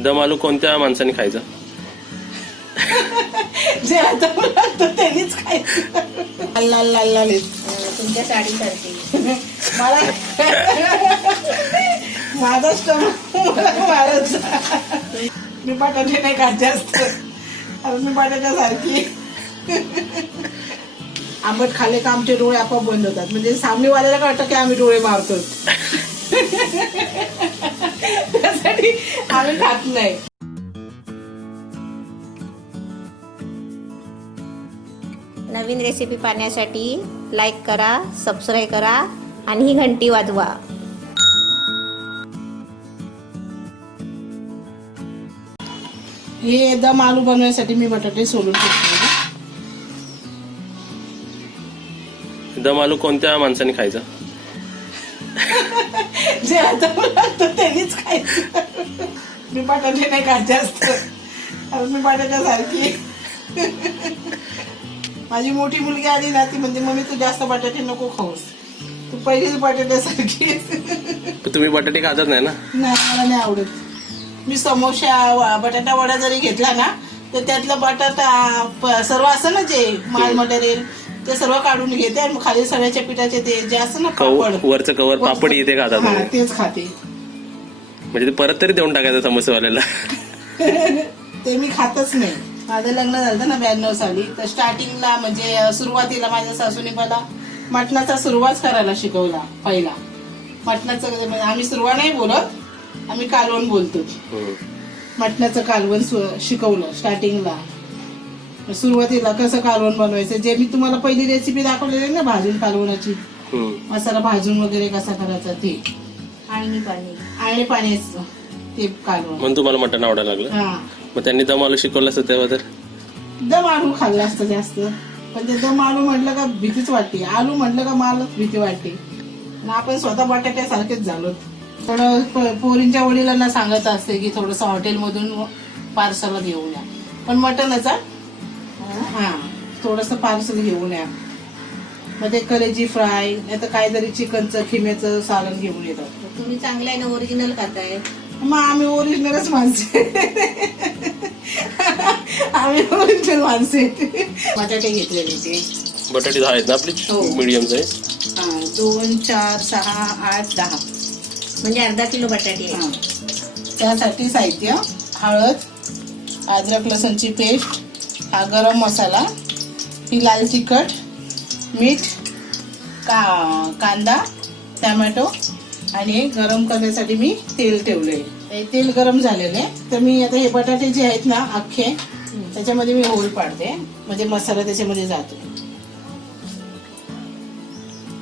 दम आलू कोणत्या माणसाने खायचा? जे आता लागतं त्यांनीच खायचं. लाल लाल लाल तुमच्या साडीसारखी मला माझा स्टमक मारायचा. मी बटाटे नाही खात जास्त, कारण मी बटाट्यासारखी. आंबट खाल्ले का आमचे डोळे आपोआप बंद होतात, म्हणजे सामनेवाल्याला कळतं की आम्ही डोळे मारतो. त्यासाठी आम्ही खात नाही. नवीन रेसिपी पाहण्यासाठी लाईक करा, सबस्क्राईब करा आणि ही घंटी वाजवा. हे दम आलू बनवण्यासाठी मी बटाटे सोलून घेतले. दम आलू कोणत्या माणसाने खायचा? जे आता लागतं त्यांनीच खायचं. मी बटाटे नाही खात जास्त, कारण मी बटाट्यासारखी. माझी मोठी मुलगी आली ना, ती म्हणजे मम्मी तू जास्त बटाटे नको खाऊस, तू पहिलीच बटाट्यासारखी. तुम्ही बटाटे खातच नाही ना? नाही, मला नाही आवडत. मी समोसा बटाटा वडा जरी घेतला ना, तर त्यातला बटाटा सर्व असं ना, जे माल मटेरियल ते सर्व काढून घेते आणि खाली सगळ्याच्या पिठाचे ते जे असं ना पापड, वरचं कवर पापड इथे खातात हा, तेच खाते. म्हणजे ते परत तरी देऊन टाकायचं समोसेवाल्याला. ते मी खातच नाही. माझं लग्न झालं ना 92 साली, तर स्टार्टिंगला म्हणजे सुरुवातीला माझ्या सासूने मला मटणाचा सुरुवात करायला शिकवला. पहिला मटणाचं म्हणजे आम्ही सुरुवात नाही बोलत, आम्ही कालवण बोलतो. मटणाचं कालवण शिकवलं स्टार्टिंगला. सुरुवातीला कसं कालवण बनवायचं, जे मी तुम्हाला पहिली रेसिपी दाखवलेली ना भाजून कालवणाची, मसाला भाजून वगैरे कसा करायचा ते, आणि पाणी आणि पाण्याचं ते कालवण. म्हणून तुम्हाला मटण आवडायला लागलं? हा, मग त्यांनी दम आलू शिकवलं असतं तेव्हा तर? दम आलू खाल्लं असतं जास्त, पण ते दम आलू म्हटलं का भीतीच वाटते. आलू म्हटलं का मालच भीती वाटते. आणि आपण स्वतः बटाट्यासारखेच झालो. थोडं पोरींच्या वडिलांना सांगत असते की थोडंसं हॉटेलमधून पार्सल घेऊन या, पण मटणाचा हा थोडंसं पार्सल घेऊन या. मग ते कलेजी फ्राय नाही तर काहीतरी चिकनचं खिम्याचं सारण घेऊन येतात. तुम्ही चांगलं आहे ना, ओरिजिनल खाताय. मग आम्ही ओरिजिनलच माणसे. आम्ही ओरिजिनल माणसे. बटाटे घेतलेले ते बटाटे आहेत ना आपली हो. Medium size? 2, 4, 6, 8, 10 म्हणजे अर्धा किलो बटाटे. हा. त्यासाठी साहित्य: हळद, अद्रक लसणची पेस्ट, हा गरम मसाला, ही लाल तिखट, मीठ, कांदा, टमॅटो, आणि गरम करण्यासाठी मी तेल ठेवलंय. तेल गरम झालेलं आहे, तर मी आता हे बटाटे जे आहेत ना अख्खे, त्याच्यामध्ये मी होल पाडते, म्हणजे मसाला त्याच्यामध्ये जातो.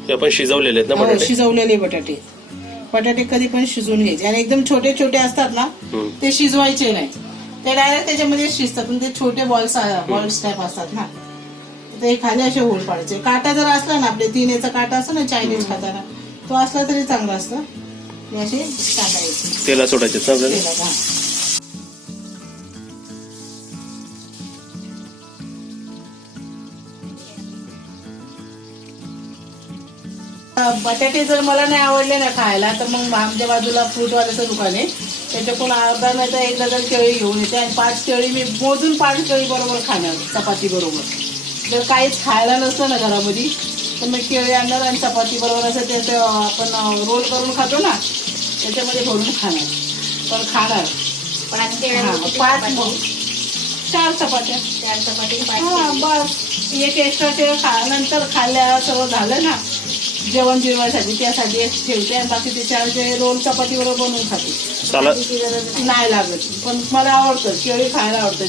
हे आपण शिजवलेले आहेत ना हो, बटाटे? शिजवलेले बटाटे. बटाटे कधी पण शिजवून घ्यायचे, आणि एकदम छोटे छोटे असतात ना ते शिजवायचे नाही, ते डायरेक्ट त्याच्यामध्ये शिजतात. पण ते छोटे बॉल्स टाईप असतात ना, ते खाली असे होल पाडायचे. काटा जर असला ना, आपले 3 याचा काटा असतो ना चायनीज खाताना, तो असला तरी चांगला असतं. हे असे टाकायचे तेला सोडायचे ना आपल्याला? तेलात. बटाटे जर मला नाही आवडले ना खायला, तर मग आमच्या बाजूला फ्रूटवाल्याचं दुकान आहे, त्याच्याकडून अर्धा नाही तर 1 डझन केळी घेऊन येते, आणि 5 केळी मी मोजून 5 केळी बरोबर खाणार चपाती बरोबर. जर काहीच खायला नसतं ना घरामध्ये, तर मी केळी आणणार आणि चपाती बरोबर असं त्याचं आपण रोल करून खातो ना, त्याच्यामध्ये भरून खाणार. पण खाणार. पण आता ते 4 चपात्या. 4 चपाती हा, बस. एक एक्स्ट्रा नंतर खाल्ल्या सर्व झालं ना जेवण जेवायसाठी, त्यासाठी एक ठेवते, आणि बाकी ते 4 रोल चपाती बरोबर बनवून खाते. नाही लागत, पण मला आवडतं केळी खायला आवडतं.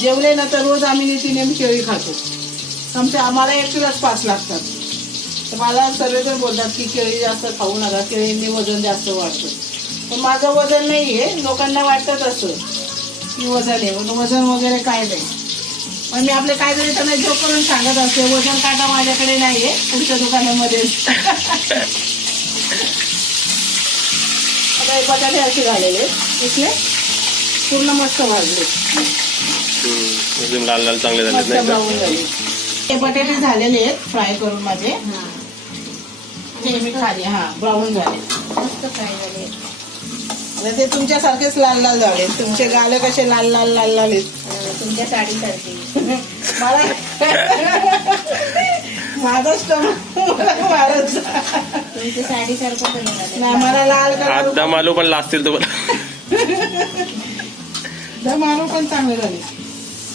जेवले ना तर रोज आम्ही नीतीने केळी खातो. आम्हाला एकटीलाच 5 लागतात. तर मला सर्वजण बोलतात की केळी जास्त खाऊ नका, केळींनी वजन जास्त वाढतं. पण माझं वजन नाही आहे, लोकांना वाटतं असं की वजन आहे. वजन वगैरे काय नाही. पण मी आपले काहीतरी त्यांना जोक करून सांगत असते, वजन काटा माझ्याकडे नाहीये, पुढच्या दुकानामध्ये. आता हे बटाटे असे झालेले इथले पूर्ण मस्त भाजले, एकदम लाल लाल चांगले मस्त झाले. ब्राऊन झाले. हे बटाटे झालेले आहेत फ्राय करून माझे. हे मी खाली ब्राऊन झाले, मस्त फ्राय झाले. आणि ते तुमच्यासारखेच लाल लाल झाले. तुमचे गाल कसे लाल लाल लाल लाल आहेत. तुमच्या साडीसारखी. मला माझा स्टमक मला मारत. तुमच्या साडीसारखं नाही मला लाल कलर दम आलू पण लागतील तुम्हाला. दम आलू पण चांगले झाले.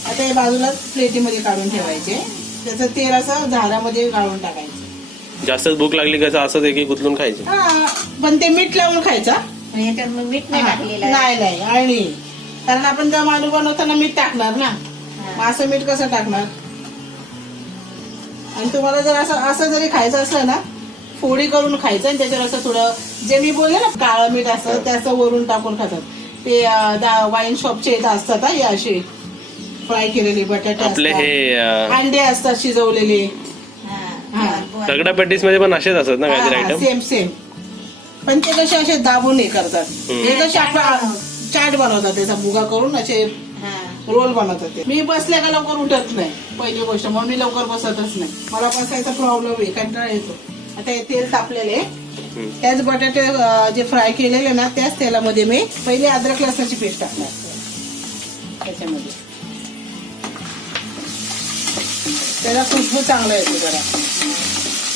आता हे बाजूला प्लेटीमध्ये काढून ठेवायचे. त्याचं तेल असं झाडामध्ये गाळून टाकायचं. जास्तच भूक लागली कसं असंच एक एक उचलून खायचं. हा पण ते मीठ लावून खायचा. याच्यात मग मीठ नाही टाकलेलं. नाही आणि कारण आपण दम आलू बनवताना मीठ टाकणार ना. मग असं मीठ कसं टाकणार. आणि तुम्हाला जर असं जरी खायचं असलं ना फोडी करून खायचं आणि त्याच्यावर असं थोडं जे मी बोलले ना काळं मीठ असतं त्याचं वरून टाकून खातात. ते वाईन शॉपचे येत असतात हे असे फ्राय केलेले बटाटे आपले हे अंडे असतात शिजवलेले. दगडा पॅटीस मध्ये पण असेच असतात ना काहीतरी आयटम. सेम पण ते कसे असे दाबून हे करतात. हे कसे आपला चाट बनवतात त्याचा भुगा करून असे रोल बनवतात. ते मी बसल्या का लवकर उठत नाही पहिली गोष्ट. म्हणून मी लवकर बसतच नाही. मला बसायचा प्रॉब्लेम आहे कंटाळा येतो. आता हे तेल तापलेले त्याच बटाटे जे फ्राय केलेले ना त्याच तेलामध्ये मी पहिले अद्रक लसणाची पेस्ट टाकणार त्याच्यामध्ये. त्याला खुशबू चांगला येतो जरा.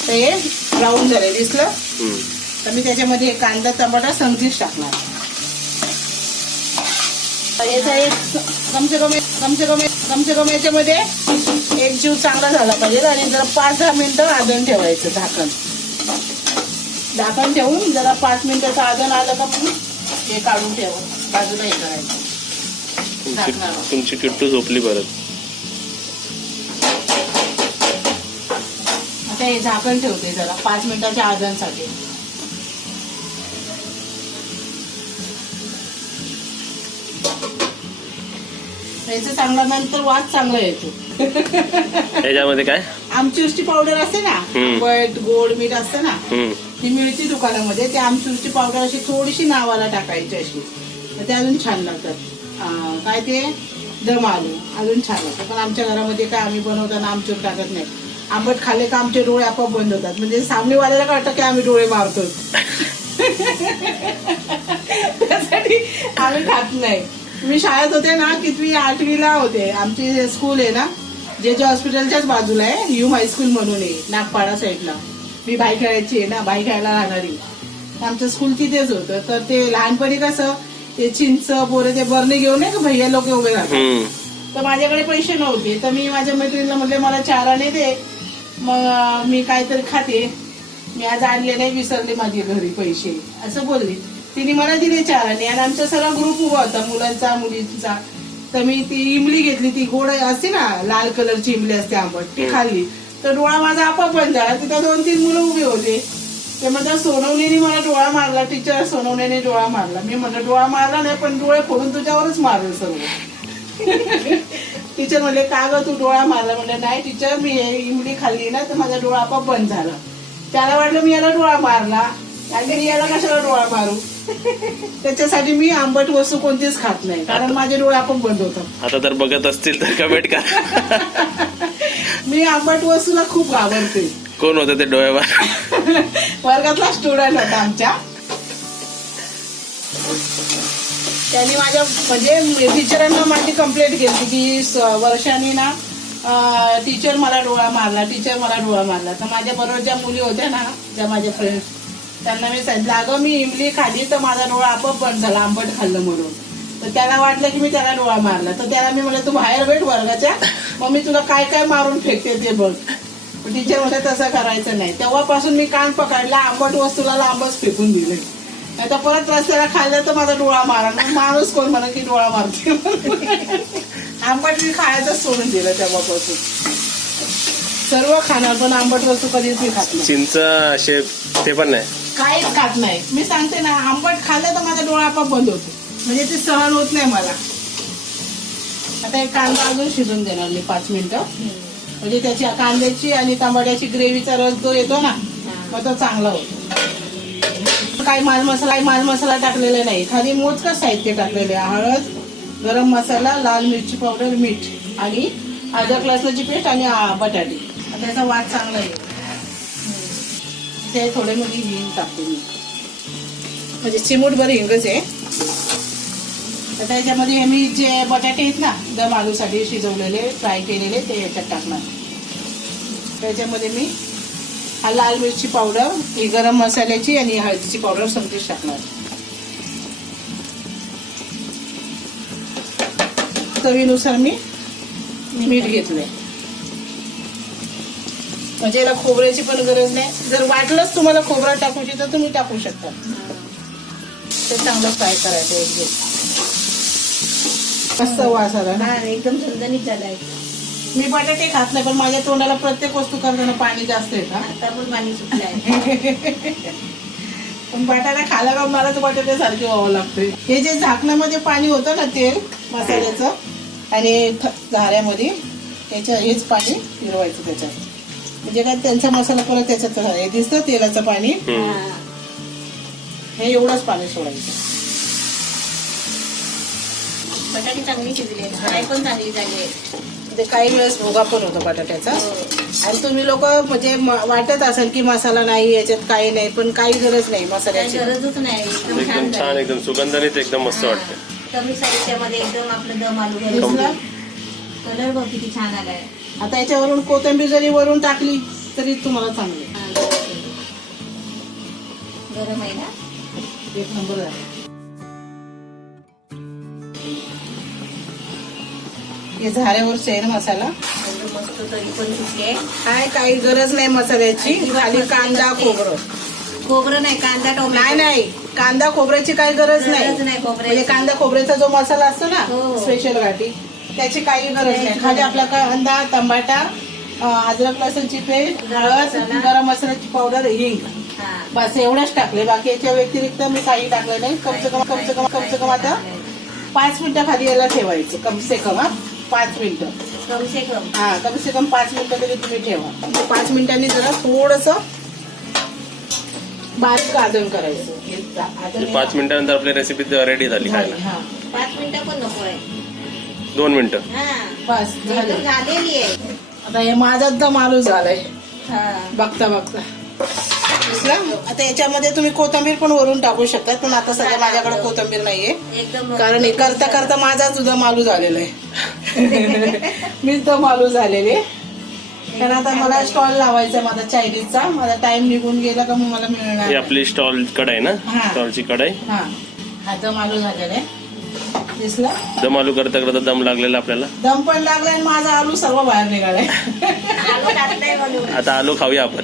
तर हे ब्राऊन झाले दिसलं तर मी त्याच्यामध्ये कांदा टमाटा संगीच टाकणार. याचा एक कमसे कम याच्यामध्ये एक जीव चांगला झाला पाहिजे. आणि जरा 5-10 मिनिटं आदन ठेवायचं. झाकण ठेवून जरा 5 मिनिटाचं आदन आलं का मग हे काढून ठेव बाजूला हे करायचं. तुमची किट्टू झोपली परत. आता हे झाकण ठेवते जरा 5 मिनिटाच्या आदनसाठी. याचं चांगला नंतर वास चांगला येतो. त्याच्यामध्ये काय आमचूरची पावडर असते ना आंबट गोड मीठ असतं ना ती मिळते दुकानामध्ये. ते आमचूरची पावडर अशी थोडीशी नावाला टाकायची अशी तर ते अजून छान लागतात. काय ते दम आलू अजून छान लागतं. पण आमच्या घरामध्ये काय आम्ही बनवताना आमचूर टाकत नाही. आंबट खाल्ले का आमचे डोळे आपोआप बंद होतात. म्हणजे सामनेवाल्याला कळतं की आम्ही डोळे मारतो. त्यासाठी आम्ही खात नाही. मी शाळेत होते ना 7वी 8वीला होते. आमची स्कूल आहे ना जे हॉस्पिटलच्याच बाजूला आहे ह्यूम हायस्कूल म्हणून आहे नागपाडा साईडला. मी बाई खेळायची आहे ना बाई खेळायला राहणारी. आमचं स्कूल तिथेच होतं. तर ते लहानपणी कसं ते चिंच बोरे ते बरणे घेऊन नाही का भैया लोक उभे राहतात. तर माझ्याकडे पैसे नव्हते तर मी माझ्या मैत्रिणीला म्हटले मला 4 आणे दे. मग मी काहीतरी खाते. मी आज आणले नाही विसरले माझ्या घरी पैसे असं बोलली. तिने मला दिले 4 आणे. आणि आमचा सगळा ग्रुप उभा होता मुलांचा मुलींचा. तर मी ती इमली घेतली. ती गोड असते ना लाल कलरची इमली असते आंबट ती खाल्ली. तर डोळा माझा आपोआप बंद झाला. तिथं 2-3 मुलं उभी होते. ते म्हणतात सोनवणीने मला डोळा मारला. टीचर सोनवणीने डोळा मारला. मी म्हणलं डोळा मारला नाही पण डोळे फोडून तुझ्यावरच मारले सर्व. टीचर म्हणले का ग तू डोळा मारला. म्हणलं नाही टीचर मी हे इमली खाल्ली ना तर माझा डोळा आपोआप बंद झाला. त्याला वाटलं मी याला डोळा मारला आणि याला कशाला डोळा मारू. त्याच्यासाठी मी आंबट वस्तू कोणतीच खात नाही कारण माझे डोळे आपोआप बंद होतात. आता तर बघत असतील तर कमेंट करा. मी आंबट वस्तूला खूप घाबरते. कोण होतं ते डोळ्यावर. वर्गातला स्टुडंट होता आमच्या. त्यांनी माझ्या म्हणजे टीचरांना माझी कंप्लेंट केली की वर्षाने ना टीचर मला डोळा मारला. तर माझ्या बरोबर ज्या मुली होत्या ना ज्या माझ्या फ्रेंड्स त्यांना मी सांगितलं अगं मी इमली खाल्ली तर माझा डोळा आपोआप बंद झाला आंबट खाल्लं म्हणून. तर त्याला वाटलं की मी त्याला डोळा मारला. तर त्याला मी म्हणलं तू बाहेर भेट वर्गाच्या मग मी तुला काय काय मारून फेकते ते बघ. टीचर म्हणते तसं करायचं नाही. तेव्हापासून मी कान पकडला आंबट वस्तूला लांबच फेकून दिले. नाही तर परत रस्त्याला खाल्लं तर माझा डोळा मारा. माणूस कोण म्हणा की डोळा मारते. आंबट मी खायचंच सोडून दिलं तेव्हापासून. सर्व खाणार पण आंबट वस्तू कधीच मी खात नाही. चिंच असे ते पण नाही काहीच खात नाही. मी सांगते ना आंबट खाल्लं तर माझा डोळा आपोआप बंद होतो. म्हणजे ते सहन होत नाही मला. आता एक कांदा अजून शिजून देणार मी 5 मिनिटं. म्हणजे त्याची कांद्याची आणि टमाट्याची ग्रेव्हीचा रस जो येतो ना मग तो चांगला होतो. काही माल मसाला टाकलेला नाही. खाली मोजकं साहित्य टाकलेले हळद गरम मसाला लाल मिरची पावडर मीठ आणि अद्रक लसणाची पेस्ट आणि बटाटे. त्याचा वास चांगला येईल. ते थोडे मध्ये हिंग टाकते मी म्हणजे चिमूटभर हिंगच आहे. तर त्याच्यामध्ये हे मी जे बटाटे आहेत ना दम आलूसाठी शिजवलेले फ्राय केलेले ते याच्यात टाकणार. त्याच्यामध्ये मी हा लाल मिरची पावडर, ही गरम मसाल्याची आणि हळदीची पावडर समजेच टाकणार. चवीनुसार मी मीठ घेतलंय. म्हणजे याला खोबऱ्याची पण गरज नाही. जर वाटलंच तुम्हाला खोबरं टाकूची तर तुम्ही टाकू शकता. ते चांगलं फ्राय करायचं एकदम मस्त वास आला ना. एकदम झणझणीत झालाय. मी बटाटे खात नाही पण माझ्या तोंडाला प्रत्येक वस्तू करताना पाणी जास्त येतं. आता पण पाणी सुटलंय. पण बटाटा खायला का मला तर बटाट्यासारखे व्हावं लागते. हे जे झाकणामध्ये पाणी होतं ना तेल मसाल्याचं आणि घाऱ्यामध्ये त्याच्या हेच पाणी फिरवायचं त्याच्यात. म्हणजे काय त्यांचा मसाला परत त्याच्यात हे दिसतं तेलाचं पाणी, हे एवढंच पाणी सोडायचं. बटाटे चांगली शिजले, फ्राय पण चांगली झाली. म्हणजे काही वेळेस भोगा पण होतो बटाट्याचा. आणि तुम्ही लोक म्हणजे वाटत असेल की मसाला नाही याच्यात काही नाही, पण काही गरज नाही मसाल्याची. गरजच नाही. एकदम एकदम छान, एकदम सुगंधाने एकदम मस्त वाटते. कमी साहित्यामध्ये एकदम आपलं दम आलू कलर बघ किती छान आलाय. आता याच्यावरून कोथिंबीर जरी वरून टाकली तरी तुम्हाला चांगली. गरम आहे ना, एक नंबर झाला. हे झाऱ्यावरच आहे ना मसाला. एकदम मस्त तरी पण सुटले. काय काही गरज नाही मसाल्याची. खाली कांदा खोबरं. खोबरं नाही, कांदा टोमॅटो. नाही कांदा खोबऱ्याची काही गरज नाही. म्हणजे कांदा खोबऱ्याचा जो मसाला असतो ना स्पेशल घाटी त्याची काही गरज नाही. खाली आपला कांदा, टमाटा, अद्रक लसूणची पेस्ट, हळद, गरम मसाल्याची पावडर, हिंग, बस एवढंच टाकले. बाकी याच्या व्यतिरिक्त मी काही टाकलं नाही. कमसे कम आता 5 मिनिटं खाली याला ठेवायचं. कमसे कम 5 मिनिटं. कमसे कम 5 मिनिटं तरी तुम्ही ठेवा. 5 मिनिटांनी जरा थोडस बारीक आदन करायचं. 5 मिनिटानंतर आपली रेसिपी रेडी झाली खायला. 5 मिनिटं पण नको आहे, 2 मिनिटं बस झालं. झालेली आहे. आता हे माझा दम आलू झालाय बघता. दिसला. आता याच्यामध्ये तुम्ही कोथिंबीर पण वरून टाकू शकता, पण आता सध्या माझ्याकडे कोथिंबीर नाहीये. कारण हे करता करता माझाच दम आलू झालेला आहे. मीच दम आलू झालेले. कारण आता मला स्टॉल लावायचा माझा चायनीजचा. माझा टाइम निघून गेला का मग मला मिळणार. ही आपली स्टॉल कढाई ना, स्टॉलची कढाई. हा दम आलू झालेला आहे. दिसला. दम आलू करता करता दम लागलेला आपल्याला. दम पण लागलाय आणि माझा आलू सर्व बाहेर निघालाय. आता आलू खाऊया आपण.